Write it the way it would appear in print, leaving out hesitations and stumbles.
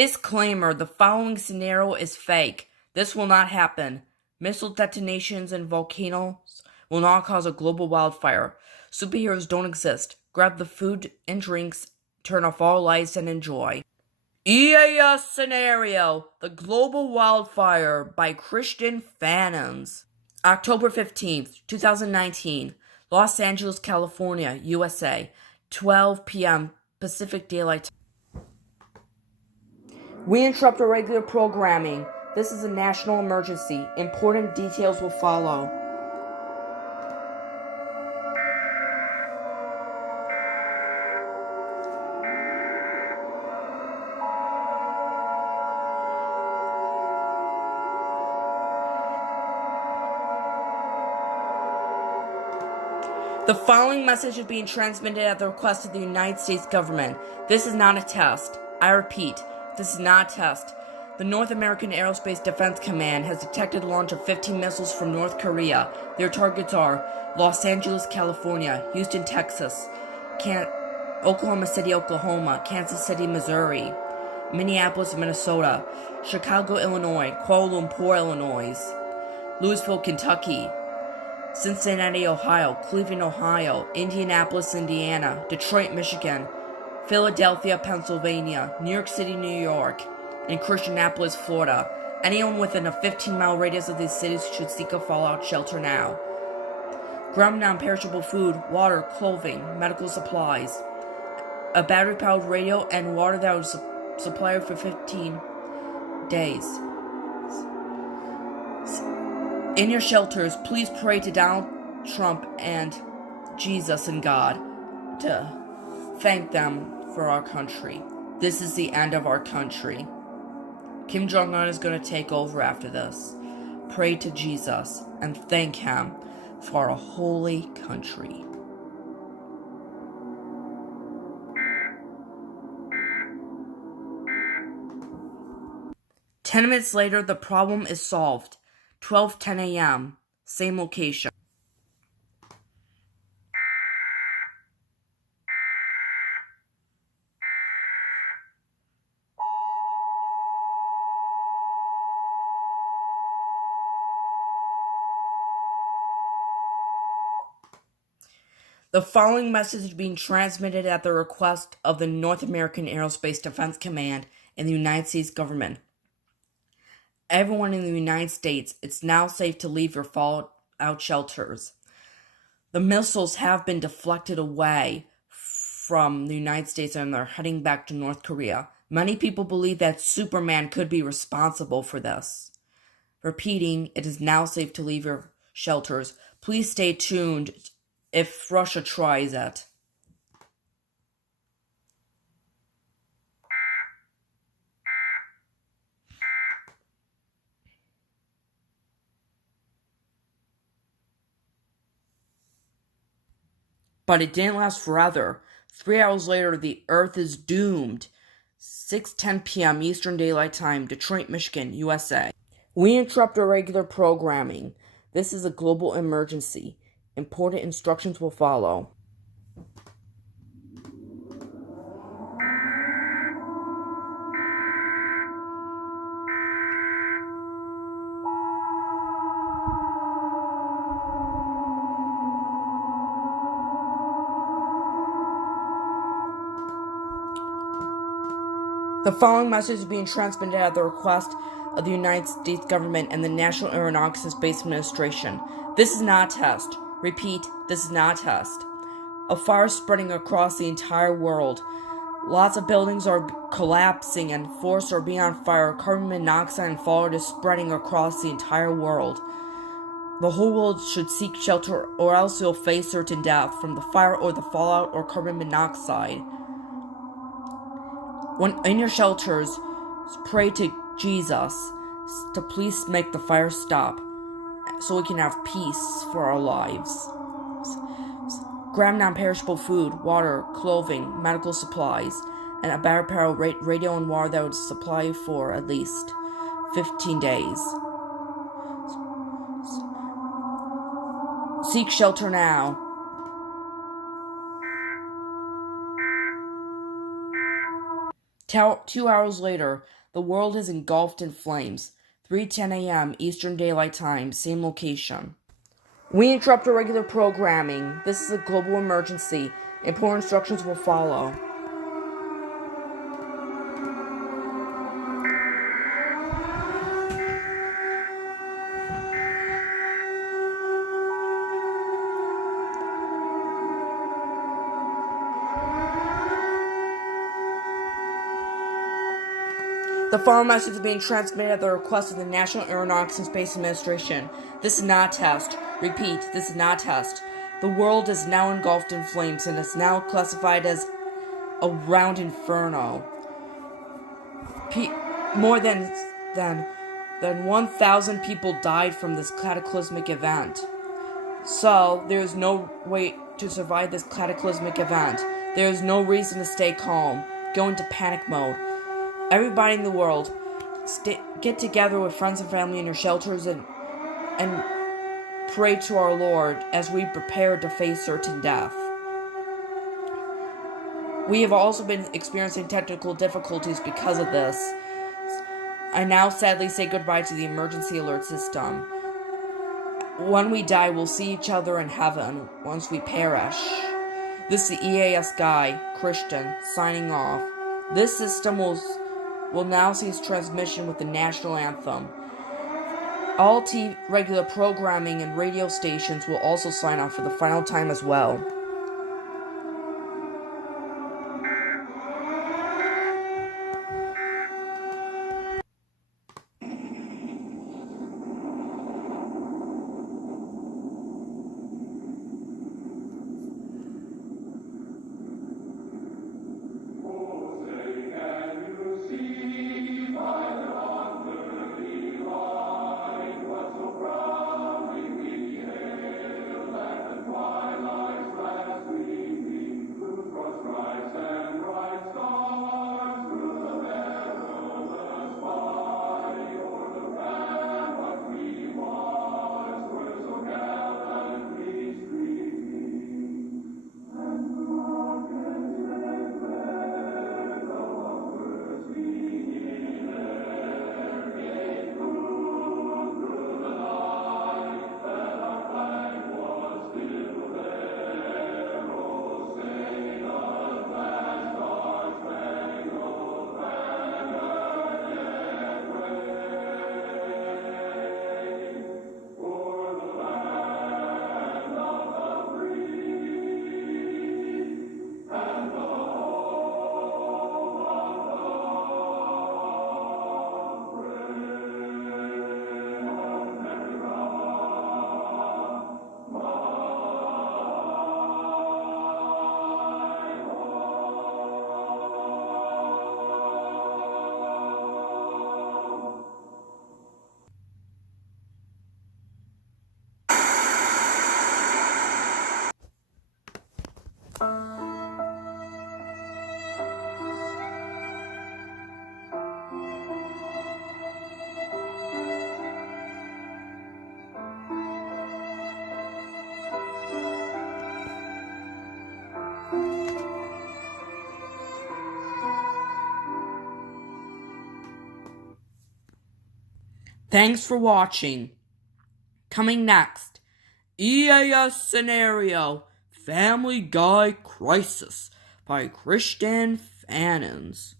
Disclaimer: the following scenario is fake. This will not happen. Missile detonations and volcanoes will not cause a global wildfire. Superheroes don't exist. Grab the food and drinks, turn off all lights, and enjoy. EAS scenario: the global wildfire by CHRISTIANFanons. October 15th, 2019, Los Angeles, California, USA, 12 p.m. Pacific Daylight Time. We interrupt our regular programming. This is a national emergency. Important details will follow. The following message is being transmitted at the request of the United States government. This is not a test. I repeat, this is not a test. The North American Aerospace Defense Command has detected the launch of 15 missiles from North Korea. Their targets are Los Angeles, California, Houston, Texas, Oklahoma City, Oklahoma, Kansas City, Missouri, Minneapolis, Minnesota, Chicago, Illinois, Kuala Lumpur, Illinois, Louisville, Kentucky, Cincinnati, Ohio, Cleveland, Ohio, Indianapolis, Indiana, Detroit, Michigan, Philadelphia, Pennsylvania, New York City, New York, and Christianapolis, Florida. Anyone within a 15-mile radius of these cities should seek a fallout shelter now. Ground non-perishable food, water, clothing, medical supplies, a battery-powered radio, and water that was supplied for 15 days. In your shelters, please pray to Donald Trump and Jesus and God to thank them for our country. This is the end of our country. Kim Jong-un is going to take over after this. Pray to Jesus and thank him for our holy country. Ten minutes later, the problem is solved. 12:10 a.m., same location. The following message is being transmitted at the request of the North American Aerospace Defense Command and the United States government. Everyone in the United States, it's now safe to leave your fallout shelters. The missiles have been deflected away from the United States and they're heading back to North Korea. Many people believe that Superman could be responsible for this. Repeating, it is now safe to leave your shelters. Please stay tuned if Russia tries it. But it didn't last forever. 3 hours later, the Earth is doomed. 6:10 p.m. Eastern Daylight Time, Detroit, Michigan, USA. We interrupt our regular programming. This is a global emergency. Important instructions will follow. The following message is being transmitted at the request of the United States government and the National Aeronautics and Space Administration. This is not a test. Repeat, this is not a test. A fire is spreading across the entire world. Lots of buildings are collapsing and forests are being on fire. Carbon monoxide and fallout is spreading across the entire world. The whole world should seek shelter or else you'll face certain death from the fire or the fallout or carbon monoxide. When in your shelters, pray to Jesus to please make the fire stop so we can have peace for our lives. Grab non-perishable food, water, clothing, medical supplies, and a battery-powered radio and water that would supply you for at least 15 days. Seek shelter now. 2 hours later, the world is engulfed in flames. 3:10 a.m. Eastern Daylight Time, same location. We interrupt our regular programming. This is a global emergency. Important instructions will follow. The following message is being transmitted at the request of the National Aeronautics and Space Administration. This is not a test. Repeat, this is not a test. The world is now engulfed in flames and is now classified as a round inferno. More than 1,000 people died from this cataclysmic event. So, there is no way to survive this cataclysmic event. There is no reason to stay calm. Go into panic mode. Everybody in the world, get together with friends and family in your shelters and pray to our Lord as we prepare to face certain death. We have also been experiencing technical difficulties because of this. I now sadly say goodbye to the emergency alert system. When we die, we'll see each other in heaven once we perish. This is the EAS guy, Christian, signing off. This system will now cease transmission with the national anthem. All regular programming and radio stations will also sign off for the final time as well. Thanks for watching. Coming next, EAS Scenario, Family Guy Crisis by CHRISTIANFanons.